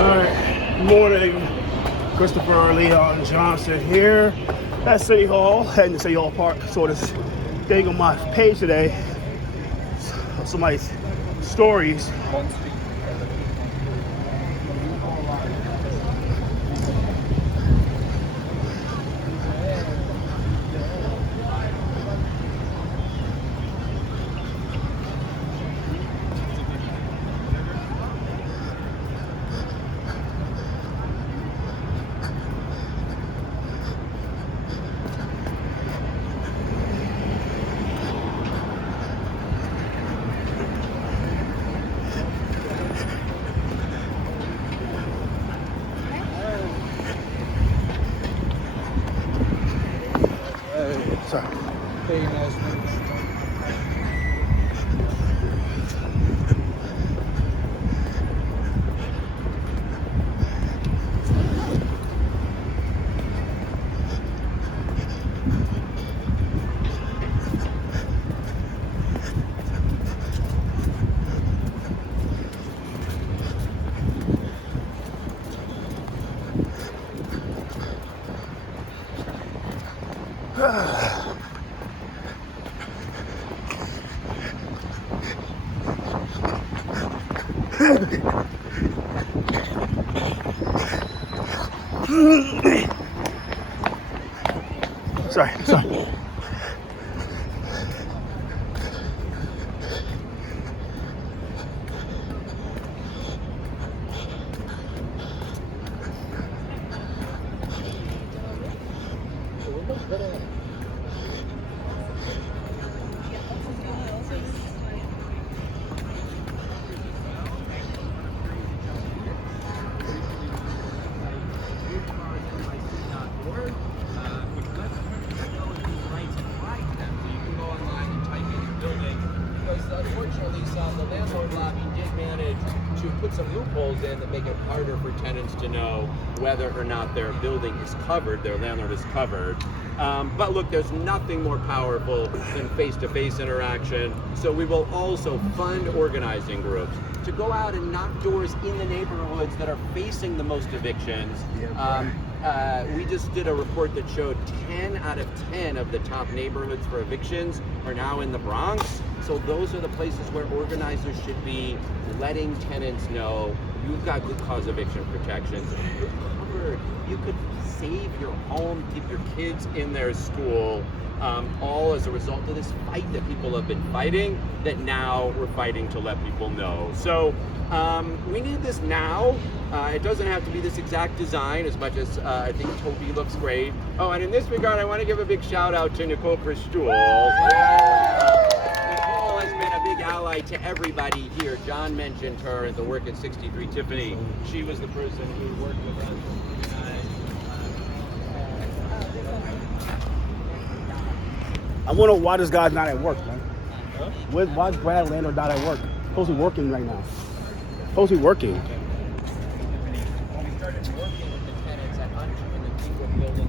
Good morning, Christopher Leon Johnson here at City Hall, heading to City Hall Park. Saw this thing on my page today, somebody's stories. Sorry. Sorry. Unfortunately, the landlord lobby did manage to put some loopholes in that make it harder for tenants to know whether or not their building is covered, their landlord is covered. But look, there's nothing more powerful than face-to-face interaction. So we will also fund organizing groups to go out and knock doors in the neighborhoods that are facing the most evictions. We just did a report that showed 10 out of 10 of the top neighborhoods for evictions are now in the Bronx. So those are the places where organizers should be letting tenants know you've got good cause eviction protections. You're covered. You could save your home, keep your kids in their school, all as a result of this fight that people have been fighting, that now we're fighting to let people know. So we need this now. It doesn't have to be this exact design, as much as I think Toby looks great. Oh, and in this regard, I want to give a big shout out to Nicole Christoul. Nicole has been a big ally to everybody here. John mentioned her at the work at 63 Tiffany. She was the person who worked with us. I wonder why this guy's not at work, man. Huh? Why is Brad Landor not at work? Supposed to be working right now. Supposed to be working. When we started working with the tenants at in the Greenbrook building,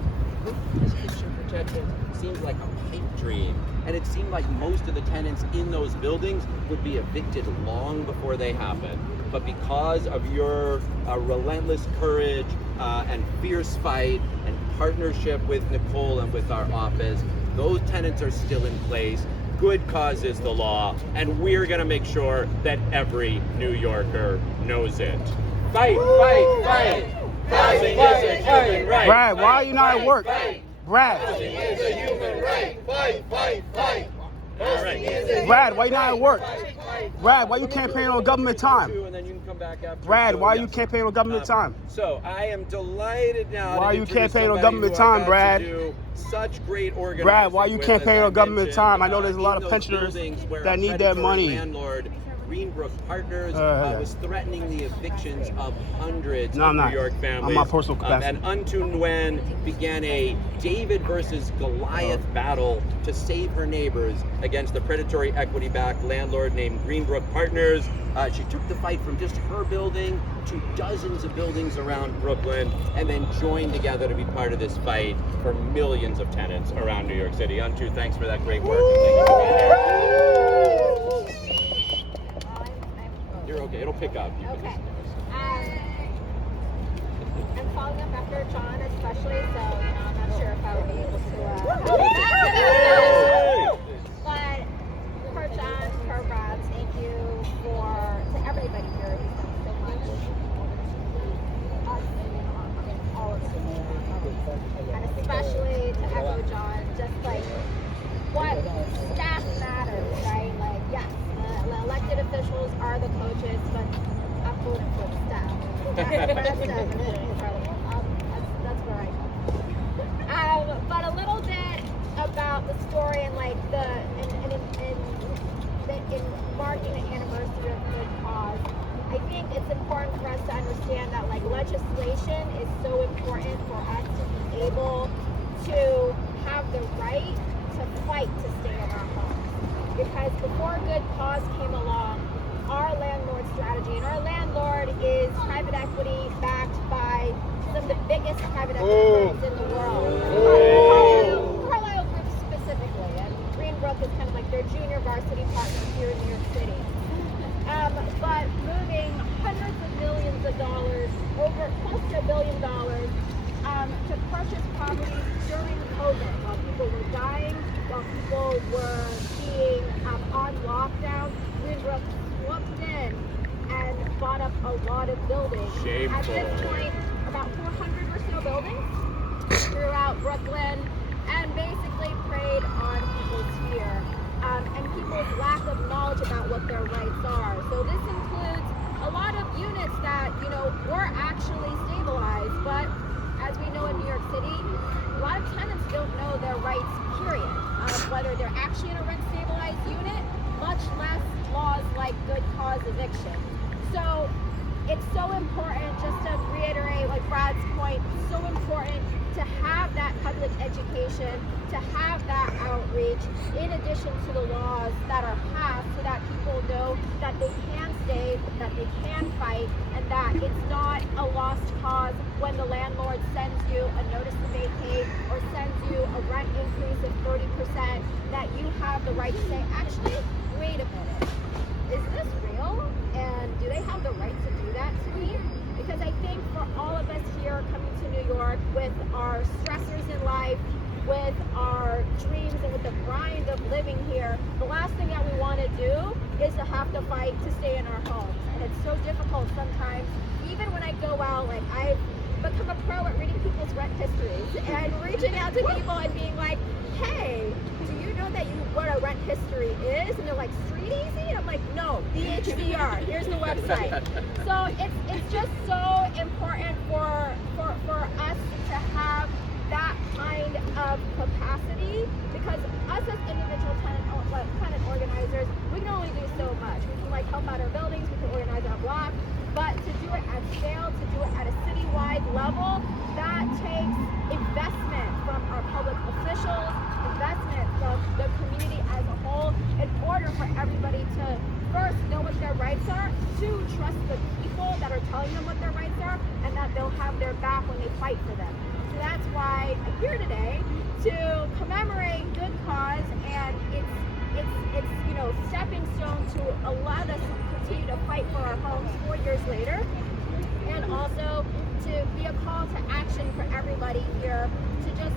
this eviction protection seemed like a pipe dream. And it seemed like most of the tenants in those buildings would be evicted long before they happened. But because of your relentless courage and fierce fight and partnership with Nicole and with our office, those tenants are still in place. Good cause is the law, and we're gonna make sure that every New Yorker knows it. Fight, fight, fight! Housing is a human right. Brad, why are you not at work? Brad. Housing is a human right. Fight, fight, fight! All right. Brad, why you not at work? Brad, why you campaigning on government time? And then you can come back after. Brad, why are you campaigning on government time? So I am delighted now. Why are you introduce campaigning on somebody government who I time, got Brad? to do such great organizing Brad, why are you with, campaigning as I on government mentioned, time? I know there's a lot in of those pensioners buildings where that a need their predatory money. Landlord, Greenbrook Partners, Yeah. was threatening the evictions of hundreds No, of I'm New not. York families. I'm my personal capacity. And unto Nguyen began a David versus Goliath battle to save her neighbors against the predatory equity-backed landlord named Greenbrook Partners. She took the fight from just her building to dozens of buildings around Brooklyn, and then joined together to be part of this fight for millions of tenants around New York City. Unto, thanks for that great work. Thank you for being here. You're okay. It'll pick up. You Okay. after John especially, so I'm not sure if I would be able to help back. But per John, per Brad, thank you to everybody here who's done so much. Us and all of you. And especially to echo John, just like what staff matters, right? Like, yes, the elected officials are the coaches, but I'm voting for the staff. That's where I come. But a little bit about the story and like in marking the anniversary of Good Cause. I think it's important for us to understand that like legislation is so important for us to be able to have the right to fight to stay in our homes. Because before Good Cause came along, our landlord strategy, and our landlord is private equity backed by some of the biggest private equity firms in the world. Carlisle Group specifically, and Greenbrook is kind of like their junior varsity partner here in New York City. But moving hundreds of millions of dollars, over close to $1 billion, to purchase properties during COVID, while people were dying, while people were being on lockdown. Greenbrook swooped in and bought up a lot of buildings. Shameful. At this point, about 400 or so buildings throughout Brooklyn, and basically preyed on people's fear and people's lack of knowledge about what their rights are. So this includes a lot of units that were actually stabilized, but as we know in New York City, a lot of tenants don't know their rights, period. Whether they're actually in a rent stabilized unit, much less laws like Good Cause eviction. So it's so important, just to reiterate like Brad's point, so important to have that public education, to have that outreach, in addition to the laws that are passed, so that people know that they can stay, that they can fight, and that it's not a lost cause when the landlord sends you a notice to vacate or sends you a rent increase of 30%, that you have the right to say, actually, wait a minute, is this real? And do they have the right to do that to me? Because I think for all of us here coming to New York with our stressors in life, with our dreams and with the grind of living here, the last thing that we want to do is to have to fight to stay in our homes. And it's so difficult sometimes, even when I go out, like I've become a pro at reading people's rent histories and reaching out to people and being like, hey, do you know that what a rent history is? And they're like, Street Easy? And I'm like, no, BHDR, here's the website. So it's just so important for us to have that kind of capacity, because us as individual tenant organizers, we can only do so much. We can help out our buildings, we can organize our block, but to do it at scale, to do it at a citywide level, that takes investment from our public officials, investment from the community as a whole, in order for everybody to first know what their rights are, two, trust the people that are telling them what their rights are, and that they'll have their back when they fight for them. So that's why I'm here today to commemorate Good Cause, and it's stepping stone to allow us to continue to fight for our homes 4 years later, and also to be a call to action for everybody here to just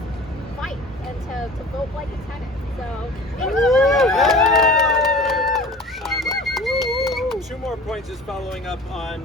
fight and to vote like a tenant. So two more points just following up on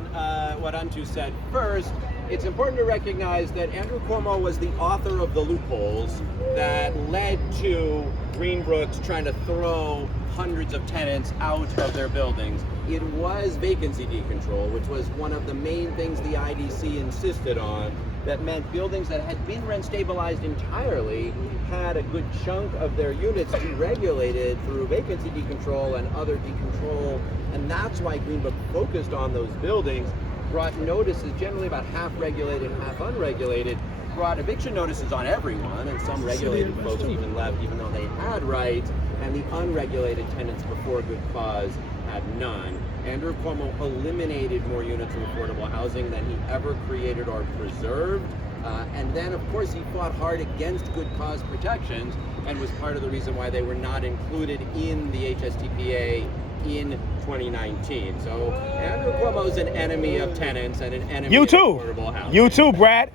what Antu said. First, it's important to recognize that Andrew Cuomo was the author of the loopholes that led to Greenbrook's trying to throw hundreds of tenants out of their buildings. It was vacancy decontrol, which was one of the main things the IDC insisted on. That meant buildings that had been rent stabilized entirely had a good chunk of their units deregulated through vacancy decontrol and other decontrol, and that's why Greenbrook focused on those buildings, brought notices, generally about half regulated, half unregulated, brought eviction notices on everyone, and some regulated folks even left even though they had rights, and the unregulated tenants before Good Cause had none. Andrew Cuomo eliminated more units of affordable housing than he ever created or preserved. And then, of course, he fought hard against Good Cause protections and was part of the reason why they were not included in the HSTPA in 2019. So Andrew Cuomo's an enemy of tenants and an enemy of affordable housing. You too, Brad.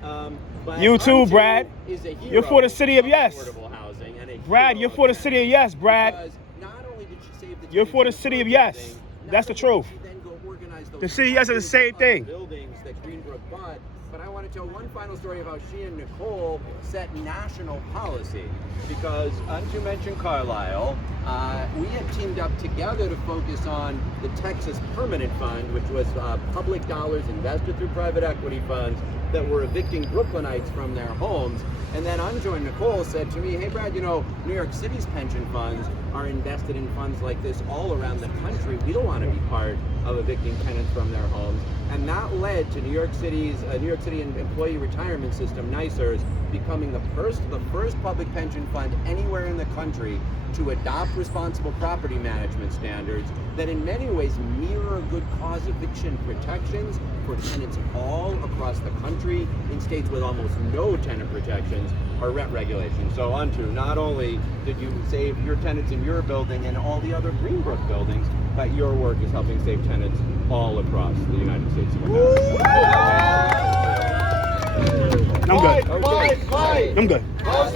But You too, Anju Brad. is a hero You're for the city of yes. affordable housing and a Brad, hero you're for the city of yes, Brad. Because not only did she save the You're for the tenants in city her of yes. building, not That's the only truth. did she then go organize those The city of yes is the hundreds same of other thing. buildings that Greenbrook bought. But I want to tell one final story of how she and Nicole set national policy. Because Anju mentioned Carlisle, we had teamed up together to focus on the Texas Permanent Fund, which was public dollars invested through private equity funds that were evicting Brooklynites from their homes. And then Anju and Nicole said to me, hey Brad, you know, New York City's pension funds are invested in funds like this all around the country. We don't want to be part of evicting tenants from their homes. And that led to New York City's New York City Employee Retirement System, NYCERS, becoming the first public pension fund anywhere in the country to adopt responsible property management standards that in many ways mirror good cause eviction protections for tenants all across the country in states with almost no tenant protections or rent regulations. So Anju, not only did you save your tenants in your building and all the other Greenbrook buildings, but your work is helping save tenants all across the United States of America. I'm good. Okay. I'm good.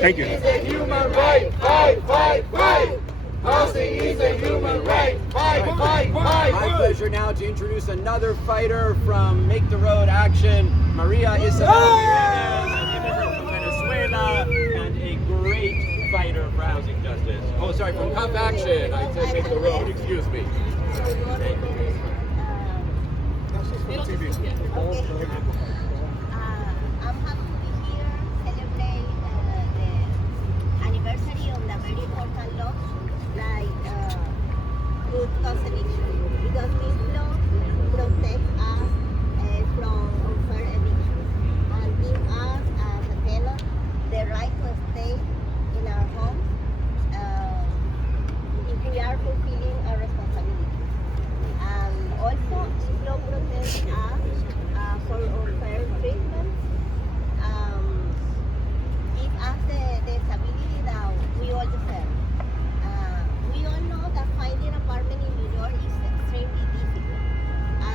Thank you. Housing is a human right. Fight, fight, fight. Housing is a human right. Fight, fight, fight. My pleasure now to introduce another fighter from Make the Road Action, Maria Isabel Jimenez, an immigrant from Venezuela and a great fighter for housing justice. Oh, sorry, from Cup Action. I said Make the Road, excuse me. Thank you. I'm happy to be here, celebrate the anniversary of the very important law, like good cause eviction, because this law protects us from unfair eviction and gives us as a tenant the right to stay in our homes if we are fulfilling our responsibilities. And also, this law protects us for unfair treatment. Give us the stability that we all deserve. We all know that finding an apartment in New York is extremely difficult. I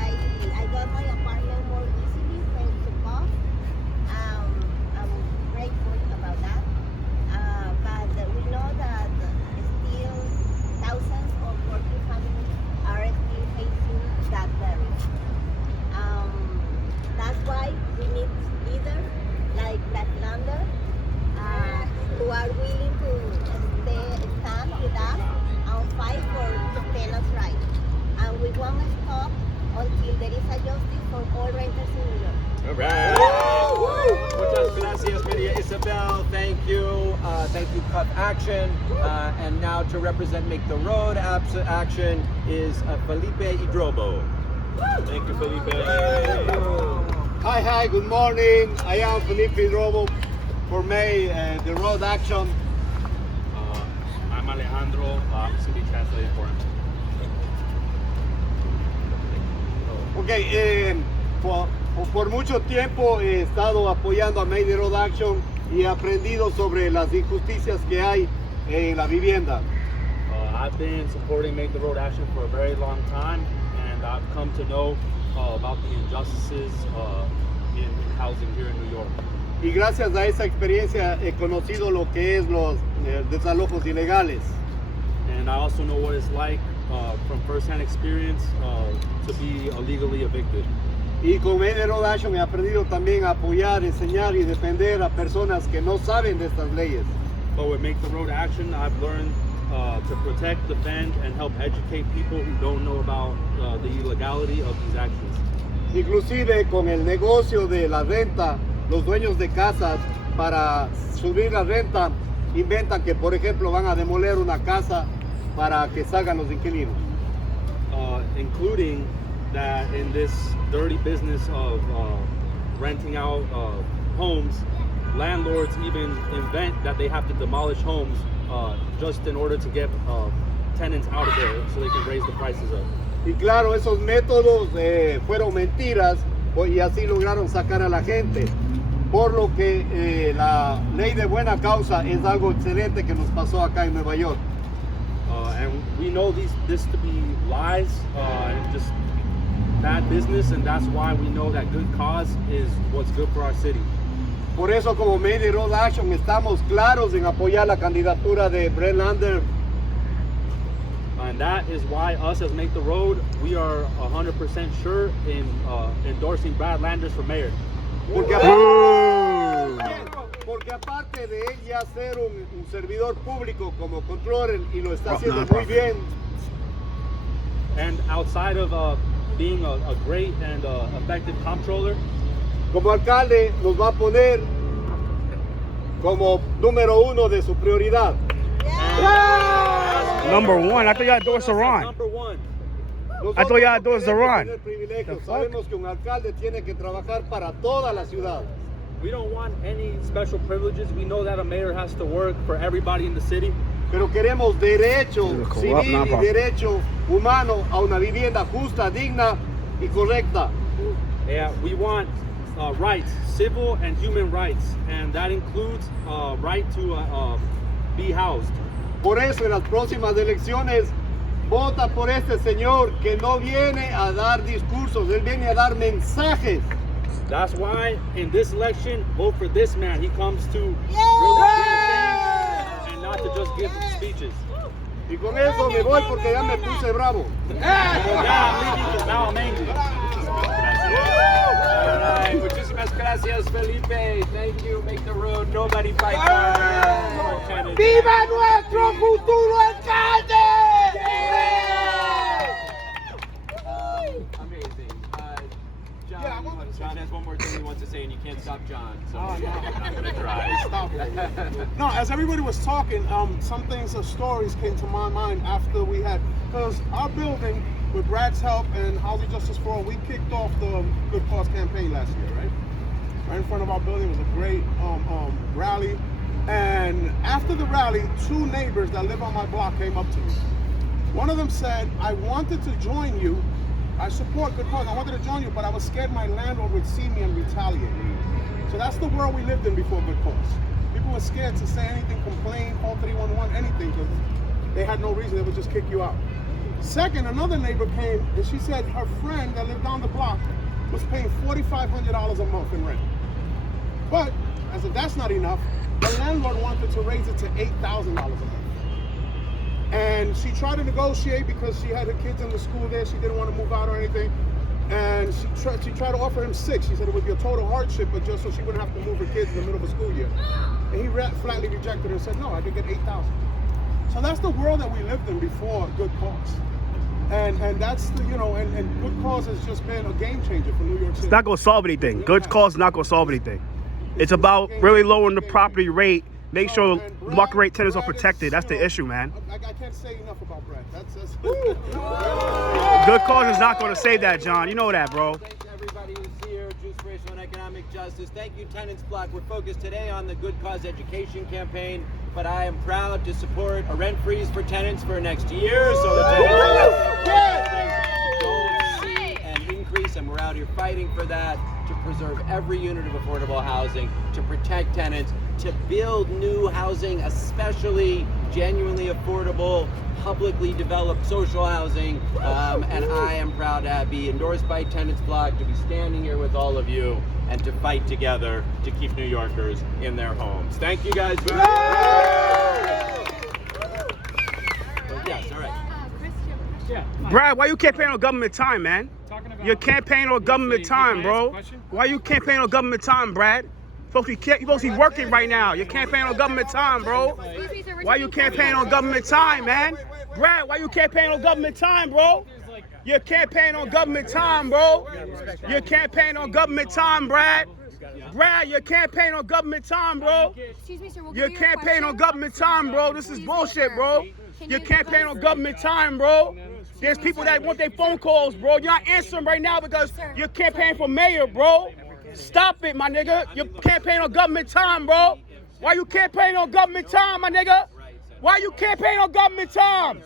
got my apartment more easily thanks to cost. I'm grateful about that. But we know that still thousands of working families are still facing that barrier. That's why we need leaders like Brad Pander who are willing to stand with us and fight for tenants' rights. And we won't stop until there is a justice for all renters in New York. All right. Muchas gracias, Maria Isabel. Thank you. Thank you, Cup Action. And now to represent Make the Road Action is Felipe Idrobo. Thank you, Felipe. Hi, good morning. I am Felipe Robo for May, the Road Action. I'm Alejandro. I'm city translator for him. Okay, por mucho tiempo he estado apoyando a May the Road Action y he aprendido sobre las injusticias que hay en la vivienda. I've been supporting Make the Road Action for a very long time, and I've come to know about the injustices in housing here in New York. Y gracias a esa experiencia he conocido lo que es los desalojos ilegales. And I also know what it's like from first-hand experience to be illegally evicted. Y con May the Road Action he aprendido también a apoyar, enseñar y defender a personas que no saben de estas leyes. But with Make the Road Action, I've learned to protect, defend, and help educate people who don't know about the illegality of these actions. Inclusive con el negocio de la renta, los dueños de casas para subir la renta inventan que, por ejemplo, van a demoler una casa para que salgan los inquilinos. Including that in this dirty business of renting out homes, landlords even invent that they have to demolish homes just in order to get tenants out of there so they can raise the prices up. Y claro, esos métodos fueron mentiras y así lograron sacar a la gente. Por lo que la ley de buena causa es algo excelente que nos pasó acá en Nueva York. And we know this to be lies and just bad business, and that's why we know that good cause is what's good for our city. Por eso como Maine Road Action estamos claros en apoyar la candidatura de Brad Pander. And that is why us as Make the Road, we are 100% sure in endorsing Brad Pander for mayor. Porque aparte de él ya ser un servidor público como controller y lo está haciendo muy bien. And outside of being a great and effective comptroller, como alcalde nos va a poner como número 1 de su prioridad. Number 1. I thought y'all endorsed Iran. number one. I thought y'all endorsed Iran. Sabemos que un alcalde tiene que trabajar para toda la ciudad. We don't want any special privileges. We know that a mayor has to work for everybody in the city. Pero queremos derecho civil y derecho humano a una vivienda justa, digna y correcta. Yeah, we want rights, civil and human rights, and that includes right to be housed. Por eso en las próximas elecciones vota por este señor que no viene a dar discursos, él viene a dar mensajes. That's why in this election, vote for this man. He comes to really do things and not to just give speeches. Y con eso me voy porque ya me puse bravo. Now I'm angry. All right, muchísimas gracias, Felipe. Thank you. Make the road. Nobody fight harder. ¡Viva nuestro futuro alcalde! Amazing. John has one more thing he wants to say, and you can't stop John, so I'm not going to try. Stop it. No, as everybody was talking, some things, stories came to my mind after we had, because our building, with Brad's help and Housing Justice for All, we kicked off the Good Cause campaign last year, right? Right in front of our building. It was a great rally. And after the rally, 2 neighbors that live on my block came up to me. One of them said, I wanted to join you. I support Good Cause. I wanted to join you, but I was scared my landlord would see me and retaliate. So that's the world we lived in before Good Cause. People were scared to say anything, complain, call 311, anything, because they had no reason. They would just kick you out. Second, another neighbor came and she said her friend that lived down the block was paying $4,500 a month in rent. But as if that's not enough, the landlord wanted to raise it to $8,000 a month. And she tried to negotiate because she had her kids in the school there. She didn't want to move out or anything. And she tried to offer him $6,000. She said it would be a total hardship, but just so she wouldn't have to move her kids in the middle of a school year. And he flatly rejected her and said, no, I could get $8,000. So that's the world that we lived in before Good Cause. And that's the, and Good Cause has just been a game changer for New York City. It's not going to solve anything. Good Cause is not going to solve anything. It's about really lowering the property rate. Make sure market rate tenants are protected. That's the issue, man. I can't say enough about Brad. That's Good Cause is not going to save that, John. You know that, bro. Thanks to everybody who's here. Juice for Racial and Economic Justice. Thank you, Tenants Block. We're focused today on the Good Cause education campaign, but I am proud to support a rent freeze for tenants for next year. So the tenants don't see an increase, and we're out here fighting for that, to preserve every unit of affordable housing, to protect tenants, to build new housing, especially genuinely affordable, publicly developed social housing. And I am proud to be endorsed by Tenants Block, to be standing here with all of you, and to fight together to keep New Yorkers in their homes. Thank you guys very much. Yes, all right. Brad, why you campaigning on government time, man? You're campaigning on government time, bro. Why you campaigning on government time, Brad? You're supposed to be working right now. You're campaigning on government time, bro. Why you campaigning on government time, man? Brad, why you campaigning on government time, bro? You're campaigning on government time, bro. You're campaigning on government time, Brad. Brad, you're campaigning on government time, bro. Excuse me, sir. You're campaigning on government time, bro. This is bullshit, bro. You're campaigning on government time, bro. There's people that want their phone calls, bro. You're not answering right now because you're campaigning for mayor, bro. Stop it, my nigga. You're campaigning on government time, bro. Why you campaigning on government time, my nigga? Why you campaigning on government time?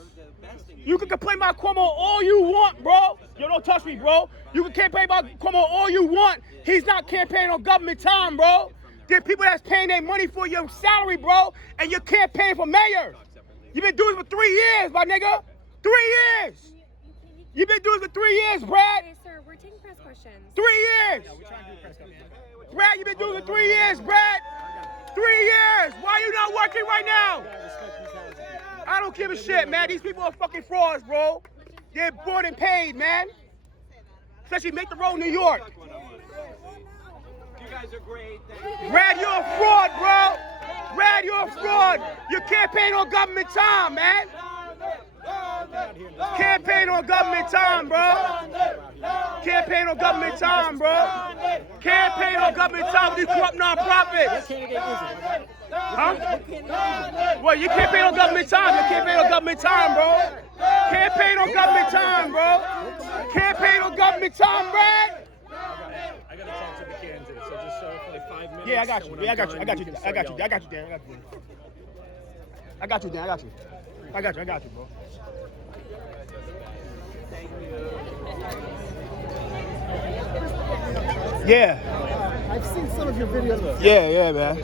You can complain about Cuomo all you want, bro. Yo, don't touch me, bro. You can campaign about Cuomo all you want. He's not campaigning on government time, bro. There are people that's paying their money for your salary, bro, and you're campaigning for mayor. You've been doing it for 3 years, my nigga. 3 years. You've been doing it for 3 years, Brad. Okay, sir, we're taking press questions. 3 years. Brad, you've been doing it 3 years, Brad. 3 years. Why are you not working right now? I don't give a shit, man. These people are fucking frauds, bro. They're bought and paid, man. Especially make the road New York. You guys are great. Brad, you're a fraud, bro. Brad, you're a fraud. You campaign on government time, man. Campaign on government time, bro. Campaign on government time, bro. Campaign on government time with these corrupt nonprofits. Huh? Well, you campaign on government time. You campaign on government time, bro. Campaign on government time, bro. Campaign on government time, Brad. I gotta talk to the candidate, so just show up for like 5 minutes. Yeah, I got you. Yeah, I got you. I got you, Dan. I got you, Dan. I got you, Dan. I got you, bro. Yeah. I've seen some of your videos. Yeah, man.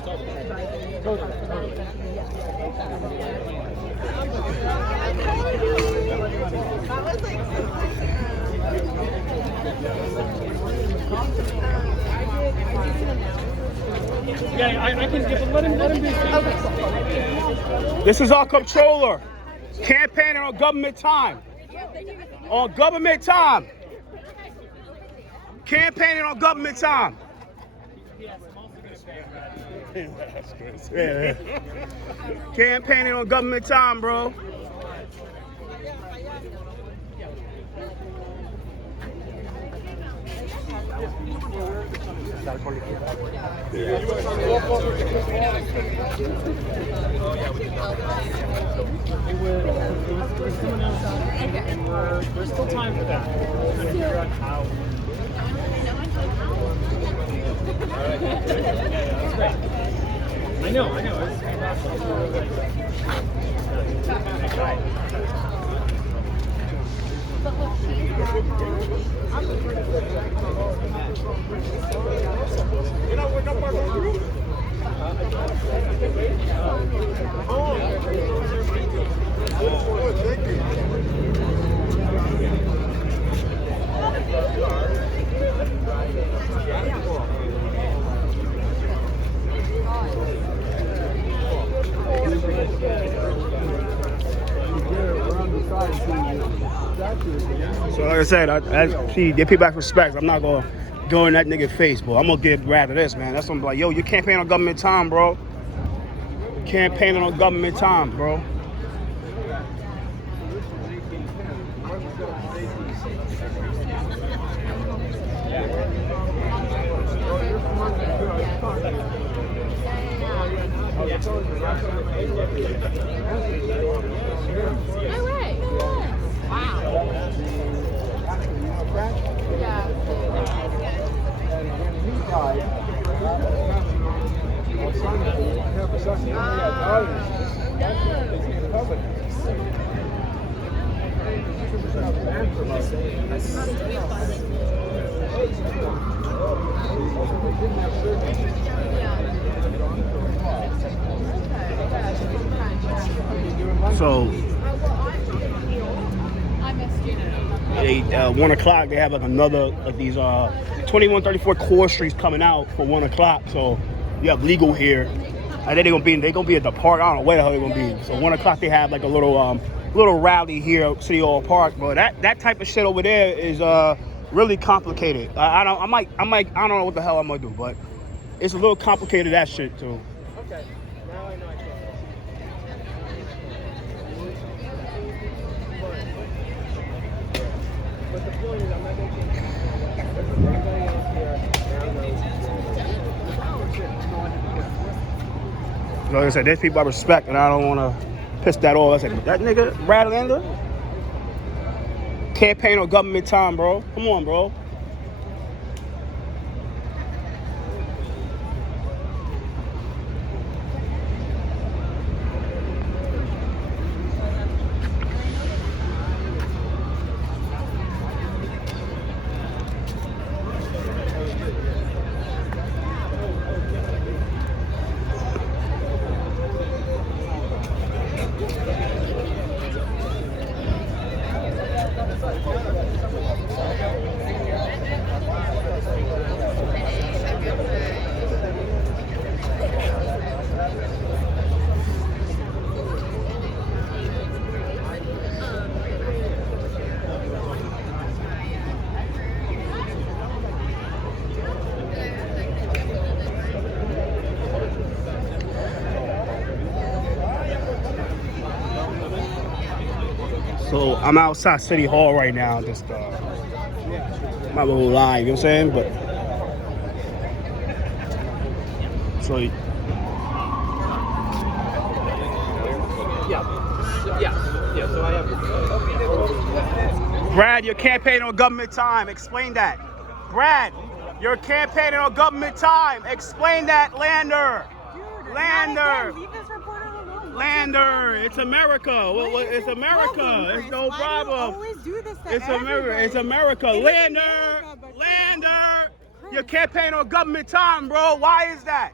Yeah, I can give him. Let him do it. This is our controller. Campaigning on government time. On government time. Campaigning on government time. Yeah. Campaigning on government time, bro. There's still time for that. We're trying to figure out how. That's great. I know. So like I said, I see the people have respect. I'm not gonna go in that nigga face, but I'm gonna give Brad to this, man. That's something like, yo, you campaign on government time, bro. Campaigning on government time, bro. No way. Wow. Yeah. So I missed you. they 1 o'clock they have like another like these 2134 Core Street's coming out for 1 o'clock. So you have legal here. And then they're gonna be at the park. I don't know where the hell they're gonna be. So 1 o'clock they have like a little rally here at City Hall Park. But that type of shit over there is really complicated. I don't know what the hell I'm gonna do, but it's a little complicated, that shit too. Okay. Now I know I can't. But the point is, I'm not going to everybody else here now knows. Like I said, there's people I respect, and I don't want to piss that off. I said, that nigga, Brad Pander, campaign on government time, bro. Come on, bro. So I'm outside City Hall right now, just my little live, you know what I'm saying? But so Yeah, so I have Brad, you're campaigning on government time. Explain that. Brad, you're campaigning on government time. Explain that, Lander. Lander. Leave this reporter alone. Lander, it's America. It's America. It's no problem. Always do this to It's America. It's America. Lander, Lander, you're campaigning on government time, bro. Why is that?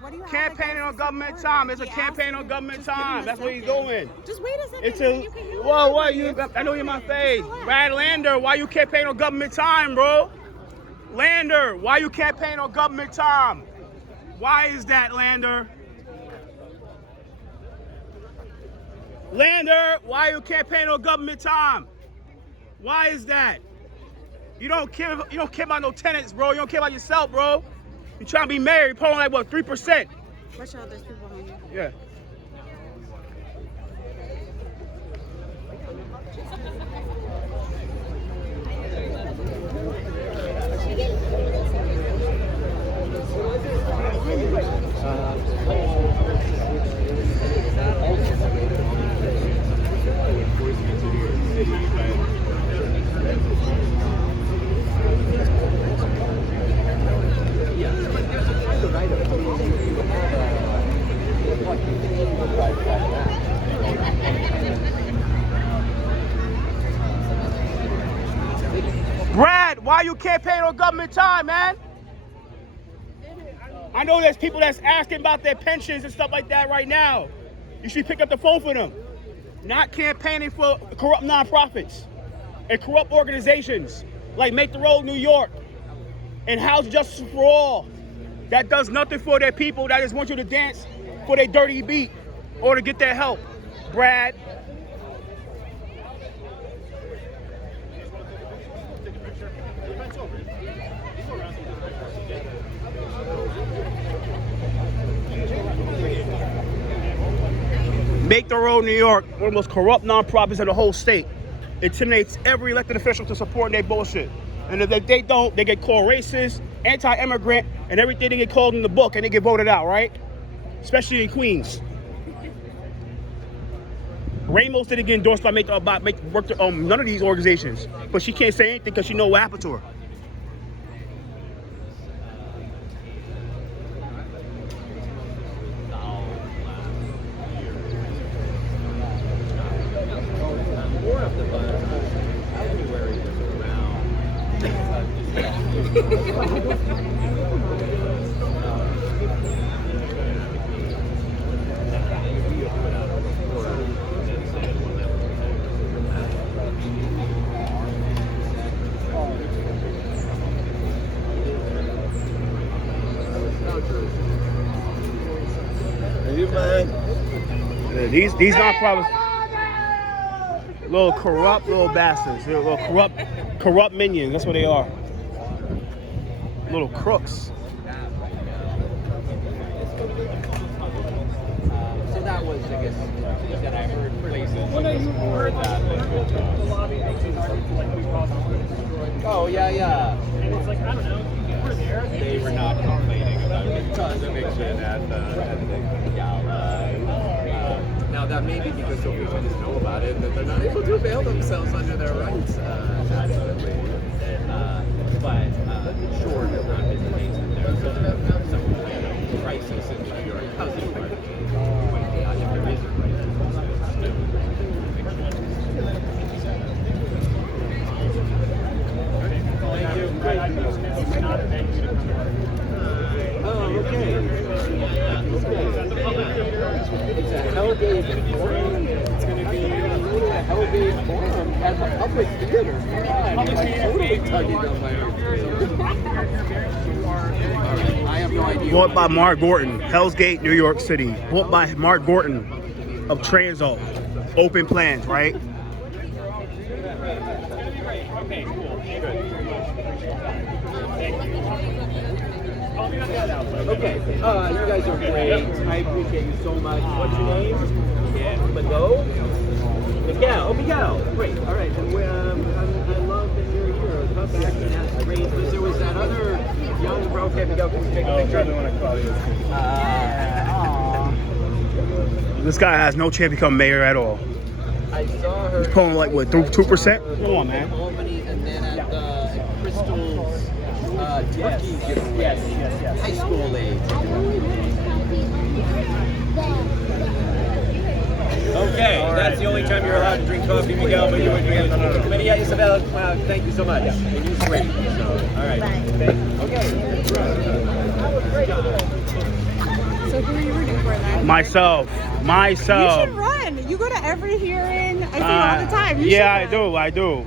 What do you have Campaigning on against government this time. reporter? It's a He campaign asked on you- government just give him time. a That's what he's second. doing. Just wait a second. It's and a then you can hear well, what everybody. you? It's I know you're my fine. face, Just relax. Brad Lander. Why you campaigning on government time, bro? Lander, why you campaigning on government time? Why is that, Lander? Lander, why you campaigning on government time? Why is that? You don't care about no tenants, bro. You don't care about yourself, bro. You trying to be mayor, you're pulling like what, 3%? Watch out, there's people behind you. Yeah. Brad, why you campaigning on government time, man? I know there's people that's asking about their pensions and stuff like that right now. You should pick up the phone for them. Not campaigning for corrupt nonprofits and corrupt organizations like Make the Road New York and House Justice for All. That does nothing for their people. That just want you to dance for their dirty beat or to get their help. Brad. Make the Road New York, one of the most corrupt nonprofits in the whole state. Intimidates every elected official to support their bullshit. And if they don't, they get called racist, anti-immigrant, and everything they get called in the book, and they get voted out, right? Especially in Queens. Ramos didn't get endorsed by none of these organizations, but she can't say anything because she know what happened to her. These nonprofits, little corrupt little bastards, they're little corrupt minions. That's what they are. Little crooks. So that was, I guess, that I heard places before that. Oh yeah. And it's like, I don't know, you were there. They were not complaining about getting conviction at the gala. Now that may be because so few just know about it that they're not able to avail themselves under their rights adequately. But sure, there's not been the case that there's some crisis in the New York housing market. Quite chaotic. There is a crisis. Oh, okay. It's a Hellgate Forum. It's going to be a Hellgate Forum at the Public Theater. I'm totally tugging on my arm. I have no idea. Bought by Mark Gorton, Hell's Gate, New York City. Bought by Mark Gorton of Transo. Open plans, right? Okay, cool. Good. Okay, you guys are great. I appreciate you so much. What's your name? Yeah, Miguel. Miguel. Oh, Miguel. Great. All right. And I love that you're here. Come back and that's great. Because there was that other young bro. Okay, Miguel, can you take a picture? want to call you. This guy has no chance to become mayor at all. I saw her. He's pulling like what, 2%? Come on, man. Albany, and then at Crystal's turkey giveaway. Yes. High school age. Okay, that's the only time you're allowed to drink coffee, Miguel, but you would drink it. But yeah, Isabella, thank you so much. And you great. So, all right. Okay. So who are you rooting for then? Myself. You should run. You go to every hearing. I see you all the time. You Yeah, should run. I do.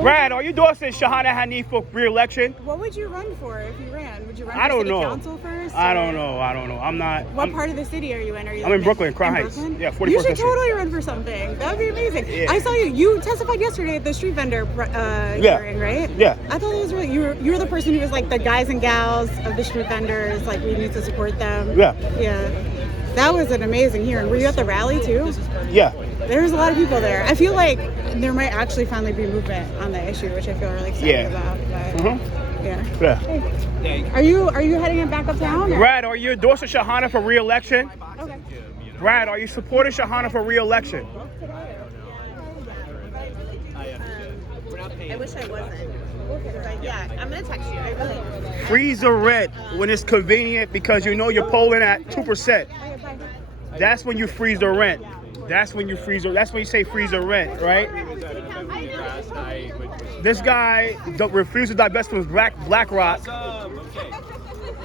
Brad, are you endorsing Shahana Hanif for re-election? What would you run for if you ran? Would you run I for don't city know. council first? I don't or- know. I'm not. What part of the city are you in? Are you I'm in like Brooklyn, Crown Heights. Brooklyn? Yeah, 44th You should District. totally run for something. That would be amazing. Yeah. I saw you. You testified yesterday at the street vendor hearing, right? Yeah. I thought it was really. You were the person who was like the guys and gals of the street vendors. Like we need to support them. Yeah. Yeah. That was an amazing hearing. Were you at the rally too? Yeah. There was a lot of people there. I feel like there might actually finally be movement on the issue, which I feel really excited about. But, yeah. Yeah. Are you heading it back uptown? or- Brad, are you endorsing Shahana for re-election? Okay. Brad, are you supporting Shahana for re-election? I wish I wasn't. Yeah, I'm gonna text you. I really. Freeze the rent when it's convenient because you know you're polling at 2%. That's when you freeze the rent. That's when you say freeze the rent, right? This guy refused to divest from BlackRock.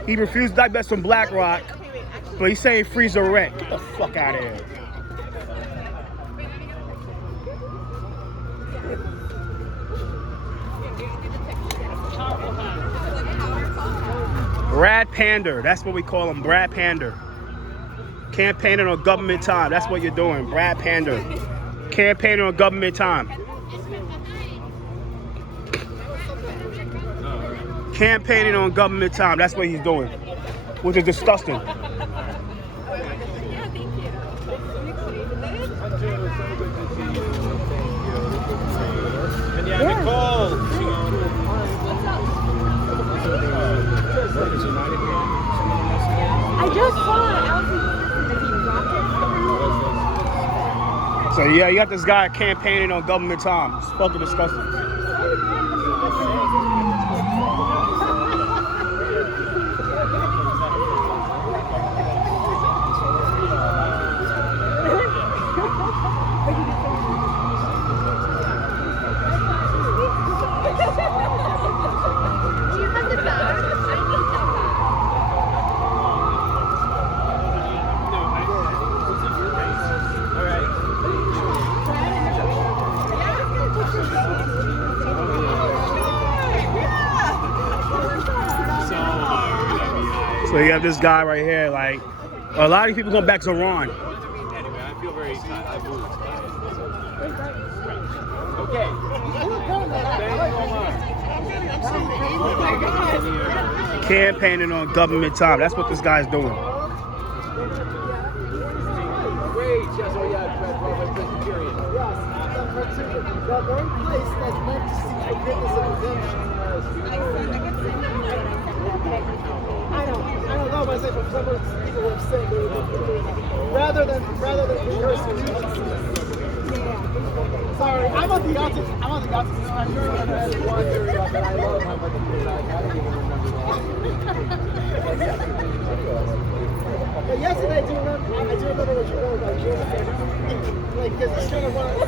He refused to divest from BlackRock, but he's saying freeze the rent. Get the fuck out of here. Brad Pander, that's what we call him, Brad Pander. Campaigning on government time, that's what you're doing, Brad Pander. Campaigning on government time. Campaigning on government time, that's what he's doing, which is disgusting. I just saw Elsie that he dropped it. So yeah, you got this guy campaigning on government time. It's fucking disgusting. So you have this guy right here, like a lot of people going back to Ron. Anyway, I feel very I moved. Okay. Campaigning on government time. That's what this guy's doing. Great. Yes, oh yeah, Presbyterian. The very place that's meant to seek forgiveness and redemption. I don't know, but I say from some of the people who have said they would rather than rehearsing. Sorry, I'm on the opposite spectrum. You're on the One very rough, and I love how much you like. I don't even remember But yesterday, I do remember what you wrote about Jesus. Like, because it's kind of one of the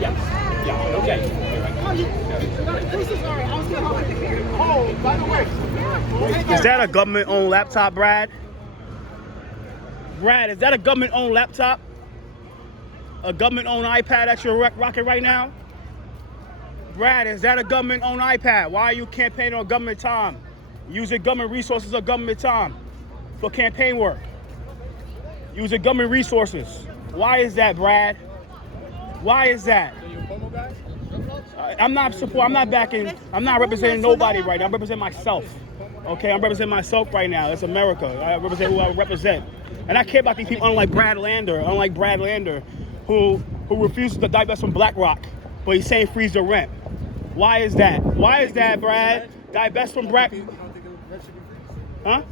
Yeah, okay. sorry, I was going to help you. Oh, by the way. Is that a government-owned laptop, Brad? Brad, is that a government-owned laptop? A government-owned iPad that you're rocking right now? Brad, is that a government-owned iPad? Why are you campaigning on government time? Using government resources or government time for campaign work? Using government resources. Why is that, Brad? Why is that? I'm not support. I'm not backing. I'm not representing nobody right now. I'm representing myself. Okay, I'm representing myself right now. It's America. I represent who I represent, and I care about these people. Unlike Brad Pander, who refuses to divest from BlackRock, but he's saying freeze the rent. Why is that? Why is that, Brad? Divest from Black. Huh?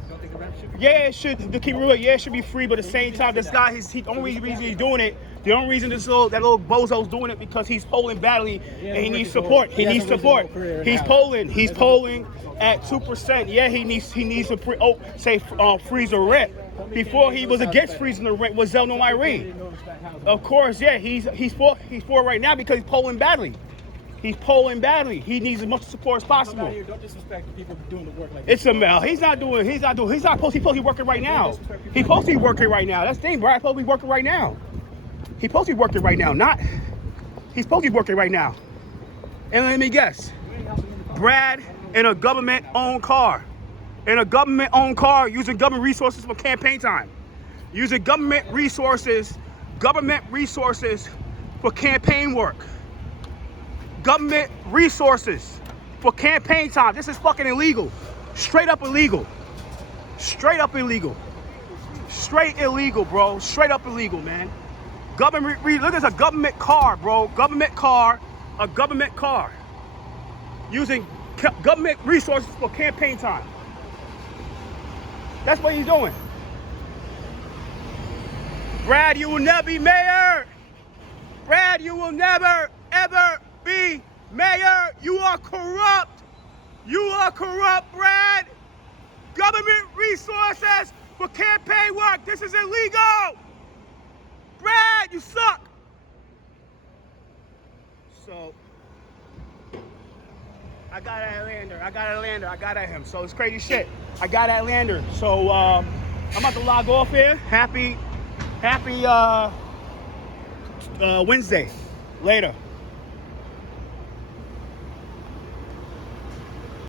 Yeah, it should. To keep it real, yeah, it should be free. But at the same time, this guy, the only reason he's doing it, the only reason that little bozo's doing it because he's polling badly and he needs support. He needs support. He's polling. He's polling at 2%. Yeah, he needs to freeze the rent. Before he was against freezing the rent was Zelno Irene. Of course, yeah, he's for it right now because he's polling badly. He's polling badly. He needs as much support as possible. Don't disrespect the people doing the work like it's a male. He's not supposed to be working right now. He's supposed to be working right now. That's the thing, Brad. He's supposed to be working right now. He's supposed to be working right now. He's supposed to be working right now. And let me guess. Brad in a government-owned car. In a government-owned car using government resources for campaign time. Using government resources for campaign work. Government resources for campaign time. This is fucking illegal. Straight up illegal. Straight up illegal. Straight illegal, bro. Straight up illegal, man. Government, look, it's a government car, bro. Government car, a government car. Using government resources for campaign time. That's what he's doing. Brad, you will never be mayor. Brad, you will never, ever be mayor. You are corrupt. You are corrupt, Brad. Government resources for campaign work. This is illegal. Brad, you suck. So, I got at Lander. I got at him. So it's crazy shit. I got at Lander. So I'm about to log off here. Happy Wednesday. Later.